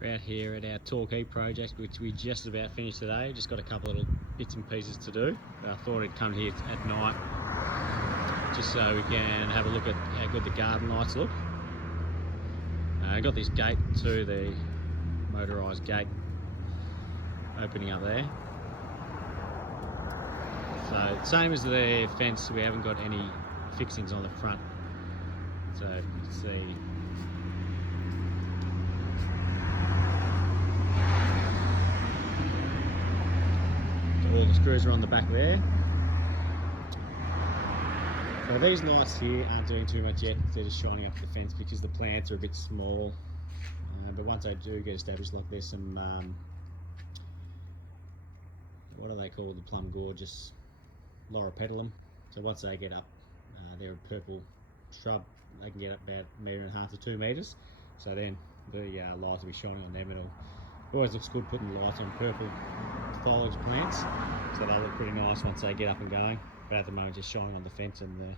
We're out here at our Torquay project, which we just about finished today. Just got a couple of little bits and pieces to do. I thought I'd come here at night just so we can have a look at how good the garden lights look. I got this gate too, the motorised gate opening up there. So same as the fence, we haven't got any fixings on the front. So you can see all the screws are on the back there. So these lights here aren't doing too much yet, they're just shining up the fence because the plants are a bit small. But once they do get established, like there's some, what are they called, the plum gorgeous loropetalum. So once they get up, they're a purple shrub, they can get up about 1.5 metres to 2 metres. So then the lights will be shining on them. It always looks good putting lights on purple foliage plants, so they'll look pretty nice once they get up and going. But at the moment, just shining on the fence and the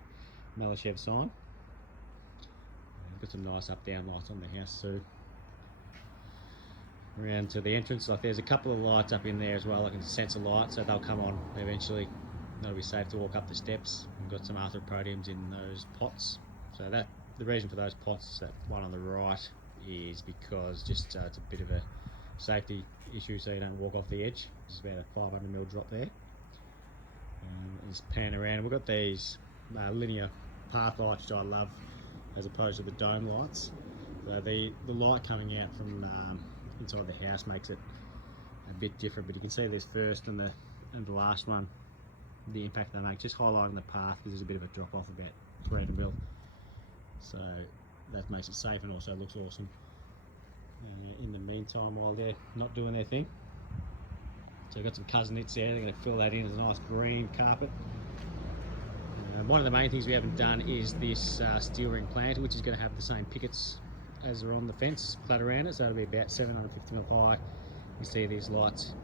Malyshev sign. Got some nice up-down lights on the house too. Around to the entrance, like there's a couple of lights up in there as well, like a sensor light, so they'll come on eventually. That'll be safe to walk up the steps. We've got some arthropodiums in those pots. So that the reason for those pots, that one on the right, is because just it's a bit of a safety issue, so you don't walk off the edge. There's about a 500mm drop there. Just pan around. We've got these linear path lights, which I love, as opposed to the dome lights. So the light coming out from inside the house makes it a bit different, but you can see this first and the last one, the impact they make, just highlighting the path, because there's a bit of a drop off about 300mm. So that makes it safe and also looks awesome. In the meantime, while they're not doing their thing. So we've got some cousin knits there, they're going to fill that in as a nice green carpet. One of the main things we haven't done is this steel ring planter, which is going to have the same pickets as are on the fence, flat around it, so it'll be about 750mm high. You see these lights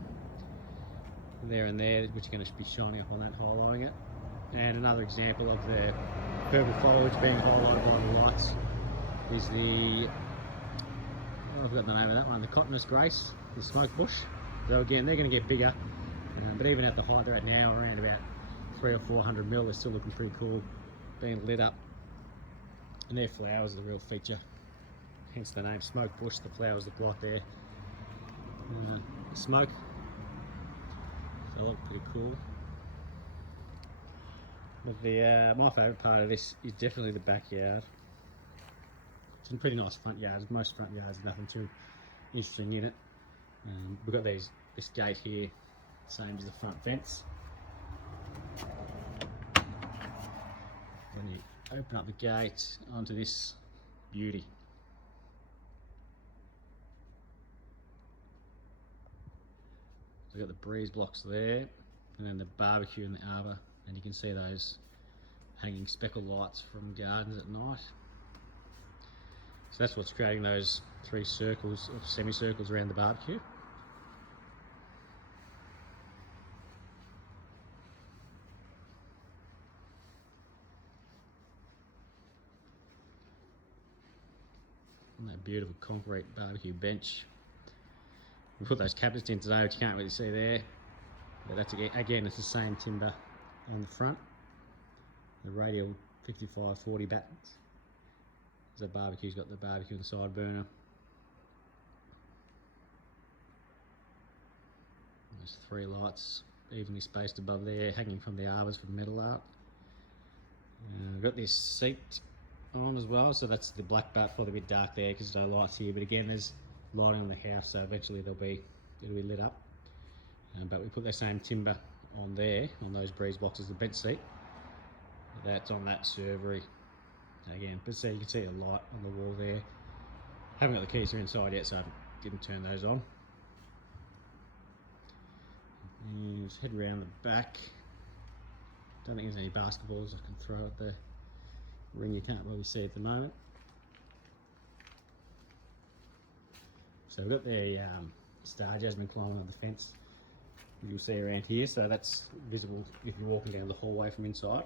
there and there, which are going to be shining up on that, highlighting it. And another example of the purple foliage being highlighted by the lights is the, I've got the name of that one, the Cottonus Grace, the smoke bush. So again, they're going to get bigger, but even at the height they're at now, around about 300 or 400mm, they're still looking pretty cool, being lit up. And their flowers are the real feature, hence the name smoke bush. The flowers look like they're smoke, so they look pretty cool. But the my favourite part of this is definitely the backyard. It's a pretty nice front yard. Most front yards, nothing too interesting in it. We've got this gate here, same as the front fence. Then you open up the gate onto this beauty. So we've got the breeze blocks there, and then the barbecue and the arbour, and you can see those hanging speckle lights from gardens at night. So that's what's creating those 3 circles or semicircles around the barbecue. And that beautiful concrete barbecue bench. We put those cabinets in today, which you can't really see there. But that's again, it's the same timber on the front. The radial 55-40 battens. The barbecue's got the barbecue and side burner. There's 3 lights evenly spaced above there, hanging from the arbours for the metal art. We've got this seat on as well, so that's the black bat, probably a bit dark there because there's no lights here, but again there's lighting on the house, so eventually it'll be lit up. But we put that same timber on there, on those breeze blocks as the bench seat. That's on that servery. Again, but so you can see the light on the wall there. Haven't got the keys are inside yet, so I didn't turn those on. And just head around the back. Don't think there's any basketballs I can throw at the ring. You can't really see at the moment. So we've got the star jasmine climbing on the fence. You'll see around here, so that's visible if you're walking down the hallway from inside.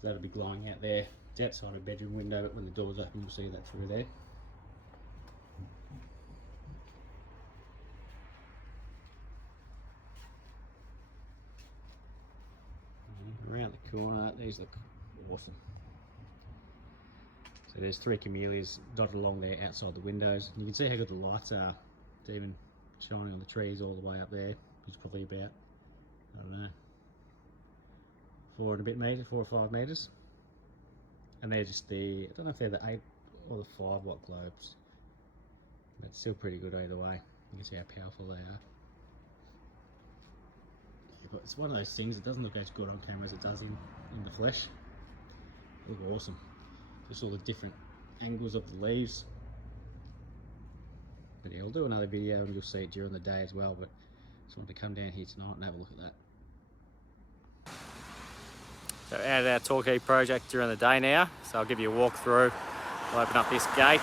So that'll be glowing out there. It's outside a bedroom window, but when the door's open, you'll see that through there. corner. These look awesome. So there's 3 camellias dotted along there outside the windows. You can see how good the lights are. It's even shining on the trees all the way up there, which is probably about, I don't know, 4 and a bit metres, 4 or 5 metres. And they're just I don't know if they're the 8 or the 5 watt globes. That's still pretty good either way. You can see how powerful they are. Yeah, but it's one of those things that doesn't look as good on camera as it does in the flesh. They look awesome. Just all the different angles of the leaves. But yeah, we'll do another video and you'll see it during the day as well, but just wanted to come down here tonight and have a look at that. So out of our Torquay project during the day now, so I'll give you a walk through. We'll open up this gate.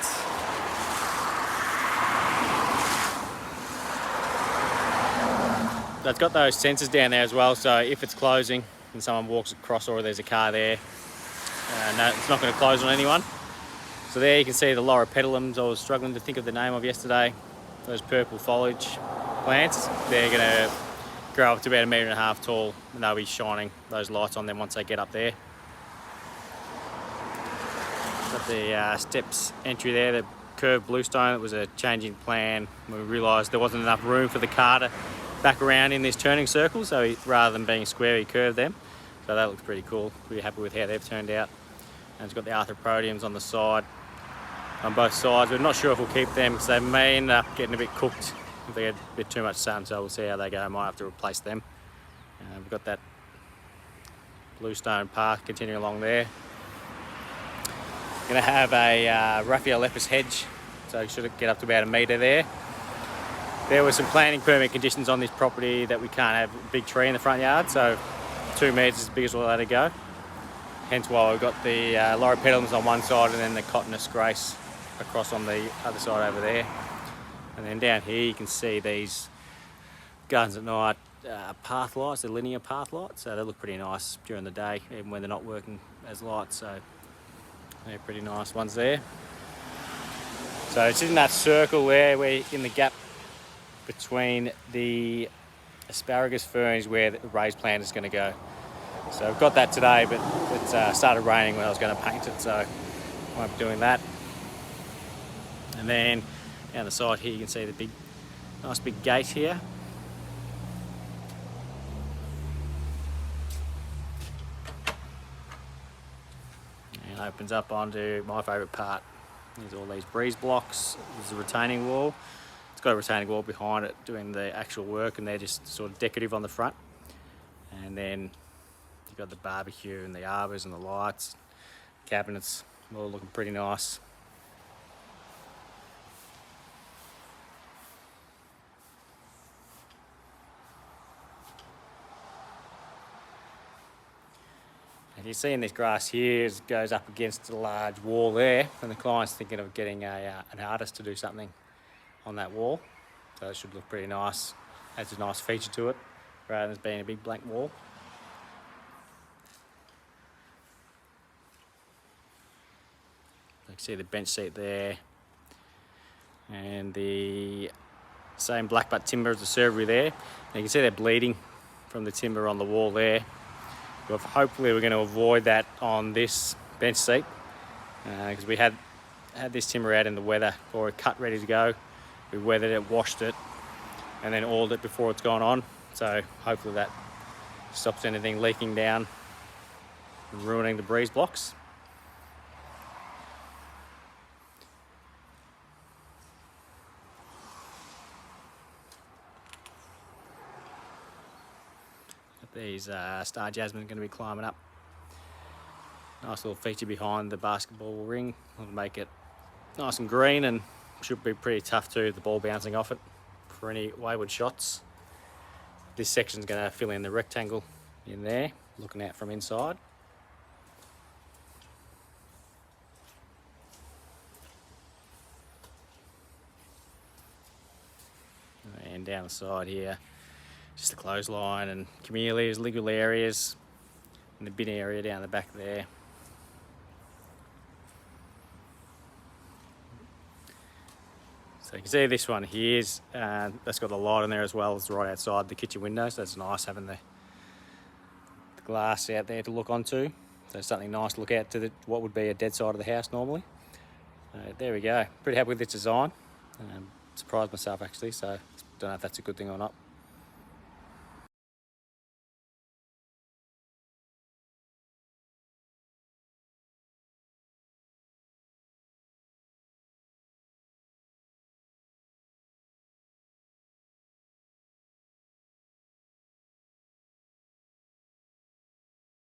So it's got those sensors down there as well, so if it's closing and someone walks across or there's a car there, no, it's not going to close on anyone. So there you can see the loropetalums I was struggling to think of the name of yesterday. Those purple foliage plants, they're going to grow up to about 1.5 meters tall and they'll be shining those lights on them once they get up there. Got the steps entry there, the curved bluestone. It was a changing plan when we realised there wasn't enough room for the car to back around in this turning circle, so rather than being square he curved them. So that looks pretty cool. Pretty happy with how they've turned out. And it's got the arthropodiums on the side, on both sides. We're not sure if we'll keep them because they may end up getting a bit cooked if they get a bit too much sun, so we'll see how they go. I might have to replace them. We've got that bluestone path continuing along there. Going to have a Raphaelepis hedge, so it should get up to about 1 metre there. There were some planning permit conditions on this property that we can't have a big tree in the front yard, so 2 metres is the biggest we'll let it go. Hence why we've got the loropetalums on one side and then the cotinus grace across on the other side over there. And then down here you can see these Gardens at Night path lights, the linear path lights. So they look pretty nice during the day, even when they're not working as lights. So they're pretty nice ones there. So it's in that circle there, we're in the gap between the asparagus ferns where the raised plant is going to go. So I've got that today, but it started raining when I was going to paint it, so I won't be doing that. And then down the side here you can see the nice big gate here. And it opens up onto my favourite part. There's all these breeze blocks. There's a retaining wall. It's got a retaining wall behind it doing the actual work, and they're just sort of decorative on the front. And then you've got the barbecue and the arbours and the lights, cabinets, all looking pretty nice. And you see in this grass here, it goes up against a large wall there, and the client's thinking of getting an artist to do something on that wall. So it should look pretty nice. Adds a nice feature to it, rather than being a big blank wall. You can see the bench seat there, and the same blackbutt timber as the servery there. And you can see they're bleeding from the timber on the wall there. But hopefully we're going to avoid that on this bench seat, because we had this timber out in the weather or cut ready to go. We weathered it, washed it, and then oiled it before it's gone on. So hopefully that stops anything leaking down and ruining the breeze blocks. These star jasmine are going to be climbing up. Nice little feature behind the basketball ring. I'll make it nice and green, and should be pretty tough too, the ball bouncing off it for any wayward shots. This section's going to fill in the rectangle in there, looking out from inside. And down the side here, just the clothesline and camellias, legal areas, and the bin area down the back there. So you can see this one here, that's got the light on there as well. It's right outside the kitchen window, so it's nice having the the glass out there to look onto. So something nice to look out to what would be a dead side of the house normally. There we go. Pretty happy with this design. Surprised myself actually, so don't know if that's a good thing or not.